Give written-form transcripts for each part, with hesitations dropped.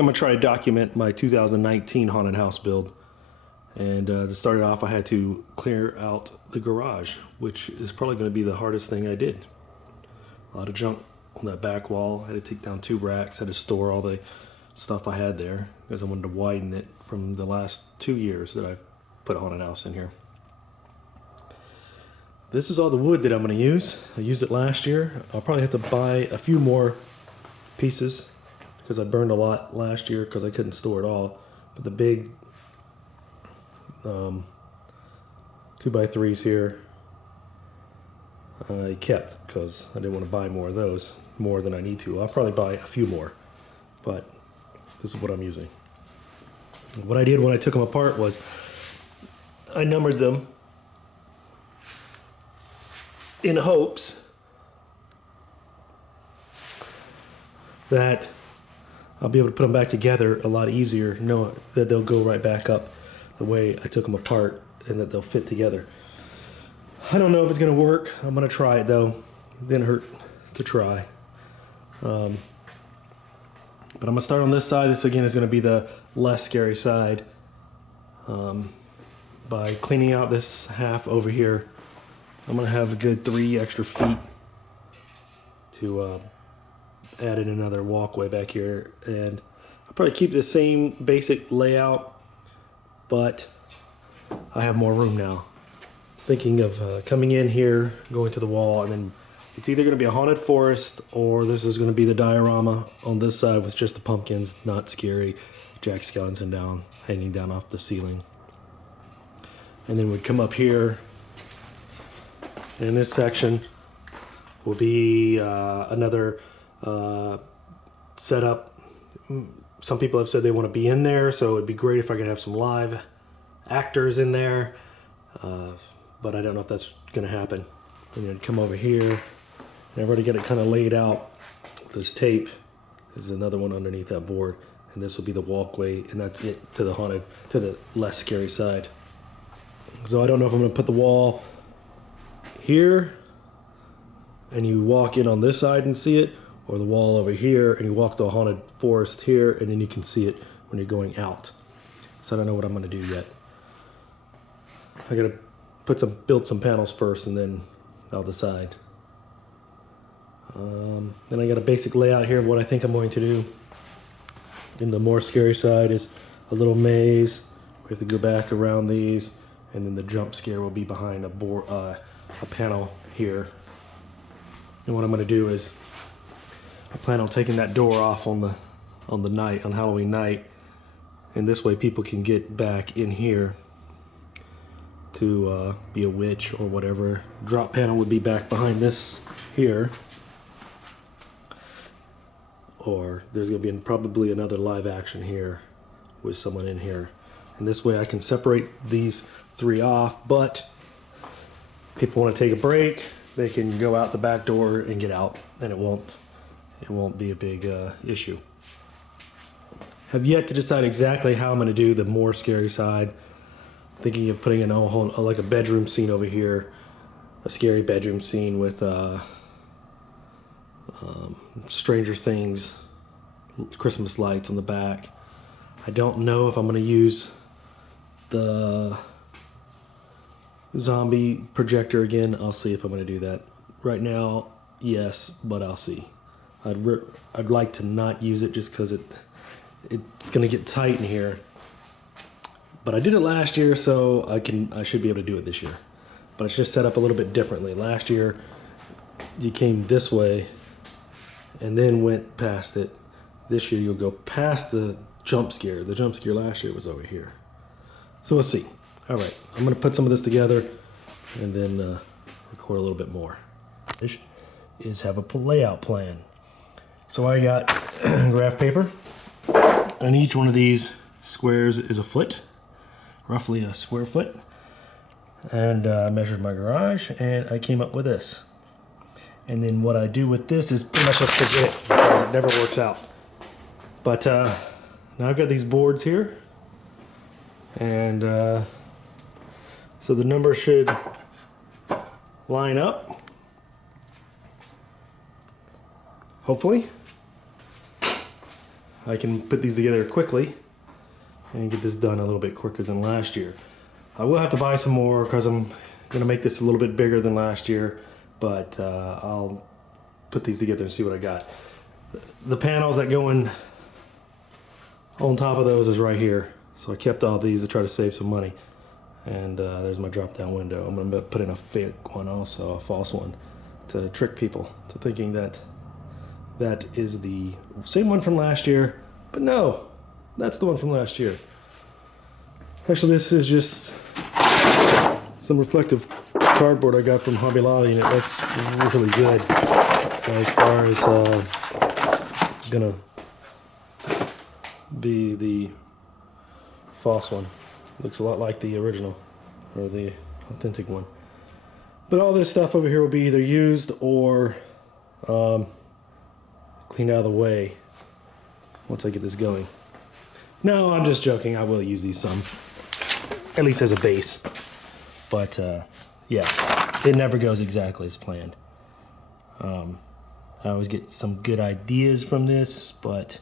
I'm going to try to document my 2019 haunted house build. And to start it off, I had to clear out the garage, which is probably going to be the hardest thing I did. A lot of junk on that back wall. I had to take down 2 racks. I had to store all the stuff I had there because I wanted to widen it from the last 2 years that I've put a haunted house in here. This is all the wood that I'm going to use. I used it last year. I'll probably have to buy a few more pieces because I burned a lot last year because I couldn't store it all. But the big 2x3s here I kept because I didn't want to buy more of those, more than I need to. I'll probably buy a few more, but this is what I'm using. What I did when I took them apart was I numbered them in hopes that I'll be able to put them back together a lot easier, know that they'll go right back up the way I took them apart and that they'll fit together. I don't know if it's going to work. I'm going to try it though. It didn't hurt to try. But I'm going to start on this side. This again is going to be the less scary side. By cleaning out this half over here, I'm going to have a good 3 extra feet to add in another walkway back here. And I'll probably keep the same basic layout, but I have more room now. Thinking of coming in here, going to the wall, and then it's either going to be a haunted forest or this is going to be the diorama on this side with just the pumpkins, not scary, Jack Skellington down, hanging down off the ceiling. And then we'd come up here, and this section will be another setup. Some people have said they want to be in there, so it'd be great if I could have some live actors in there. But I don't know if that's going to happen. And then come over here, and I've already got it kind of laid out. This tape is another one underneath that board, and this will be the walkway, and that's it to the haunted, to the less scary side. So I don't know if I'm going to put the wall here, and you walk in on this side and see it, or the wall over here, and you walk the haunted forest here, and then you can see it when you're going out. So I don't know what I'm going to do yet. I got to build some panels first, and then I'll decide. Then I got a basic layout here of what I think I'm going to do. And the more scary side is a little maze. We have to go back around these, and then the jump scare will be behind a panel here. And what I'm going to do is I plan on taking that door off on the night, on Halloween night, and this way people can get back in here to be a witch or whatever. Drop panel would be back behind this here, or there's going to be probably another live action here with someone in here, and this way I can separate these 3 off. But people want to take a break, they can go out the back door and get out, and it won't be a big issue. Have yet to decide exactly how I'm going to do the more scary side. Thinking of putting in like a bedroom scene over here, a scary bedroom scene with Stranger Things Christmas lights on the back. I don't know if I'm going to use the zombie projector again. I'll see if I'm going to do that. Right now, yes, but I'll see. I'd like to not use it just because it's going to get tight in here. But I did it last year, so I should be able to do it this year. But it's just set up a little bit differently. Last year, you came this way and then went past it. This year, you'll go past the jump scare. The jump scare last year was over here. So we'll see. All right, I'm going to put some of this together and then record a little bit more. Is have a layout plan. So I got graph paper, and each one of these squares is a foot. Roughly a square foot, and I measured my garage, and I came up with this. And then what I do with this is pretty much just forget it because it never works out. But now I've got these boards here, and so the numbers should line up, hopefully. I can put these together quickly and get this done a little bit quicker than last year. I will have to buy some more because I'm gonna make this a little bit bigger than last year, but I'll put these together and see what I got. The panels that go in on top of those is right here. So I kept all these to try to save some money. And there's my drop down window. I'm gonna put in a fake one also, a false one, to trick people to thinking that that is the same one from last year, but no, that's the one from last year. Actually, this is just some reflective cardboard I got from Hobby Lobby, and it looks really good as far as gonna be the false one. Looks a lot like the original, or the authentic one. But all this stuff over here will be either used or cleaned out of the way once I get this going. No, I'm just joking. I will use these some, at least as a base. But yeah, it never goes exactly as planned. I always get some good ideas from this, but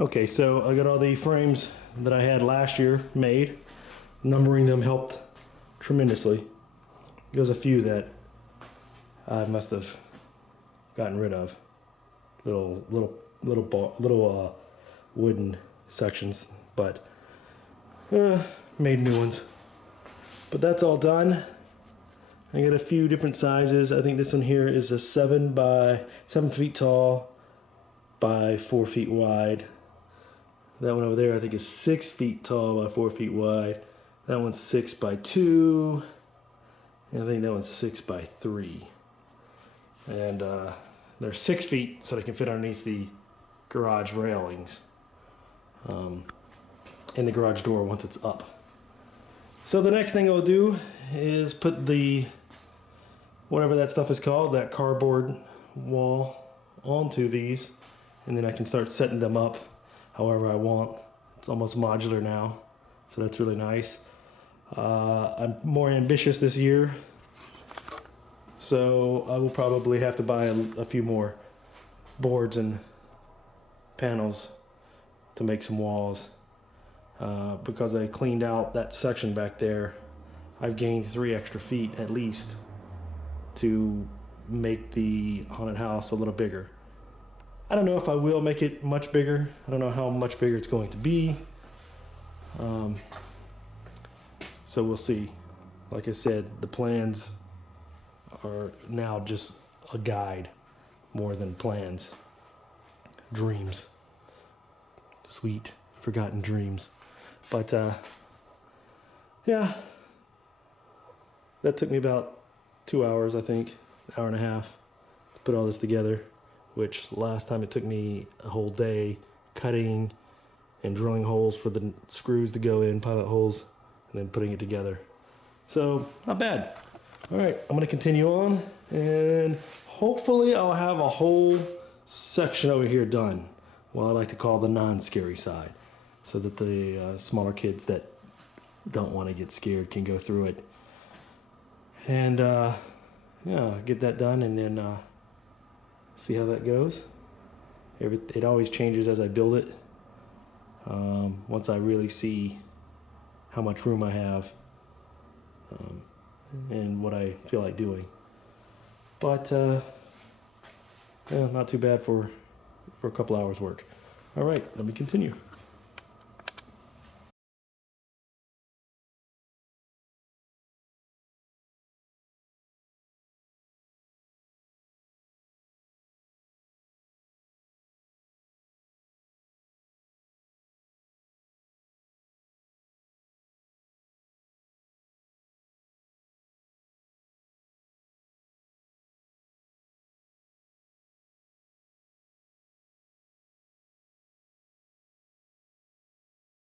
okay, so I got all the frames that I had last year made. Numbering them helped tremendously. There's a few that I must have gotten rid of. Little wooden sections, but made new ones. But that's all done. I got a few different sizes. I think this one here is a 7 feet tall by 4 feet wide. That one over there I think is 6 feet tall by 4 feet wide. That one's 6 by 2. And I think that one's 6 by 3. And they're 6 feet so they can fit underneath the garage railings and the garage door once it's up. So the next thing I'll do is put the, whatever that stuff is called, that cardboard wall onto these, and then I can start setting them up however I want. It's almost modular now, so that's really nice. I'm more ambitious this year, so I will probably have to buy a few more boards and panels to make some walls. Because I cleaned out that section back there, I've gained 3 extra feet at least to make the haunted house a little bigger. I don't know if I will make it much bigger. I don't know how much bigger it's going to be. So we'll see. Like I said, the plans are now just a guide more than plans. Dreams. Sweet, forgotten dreams. But yeah, that took me about 2 hours, I think, an hour and a half to put all this together, which last time it took me a whole day cutting and drilling holes for the screws to go in, pilot holes, and then putting it together. So, not bad. All right, I'm gonna continue on, and hopefully I'll have a whole section over here done, what I like to call the non-scary side, so that the smaller kids that don't want to get scared can go through it. And yeah, get that done, and then see how that goes. It always changes as I build it. Once I really see how much room I have and what I feel like doing. But yeah, not too bad for a couple hours work. All right, let me continue.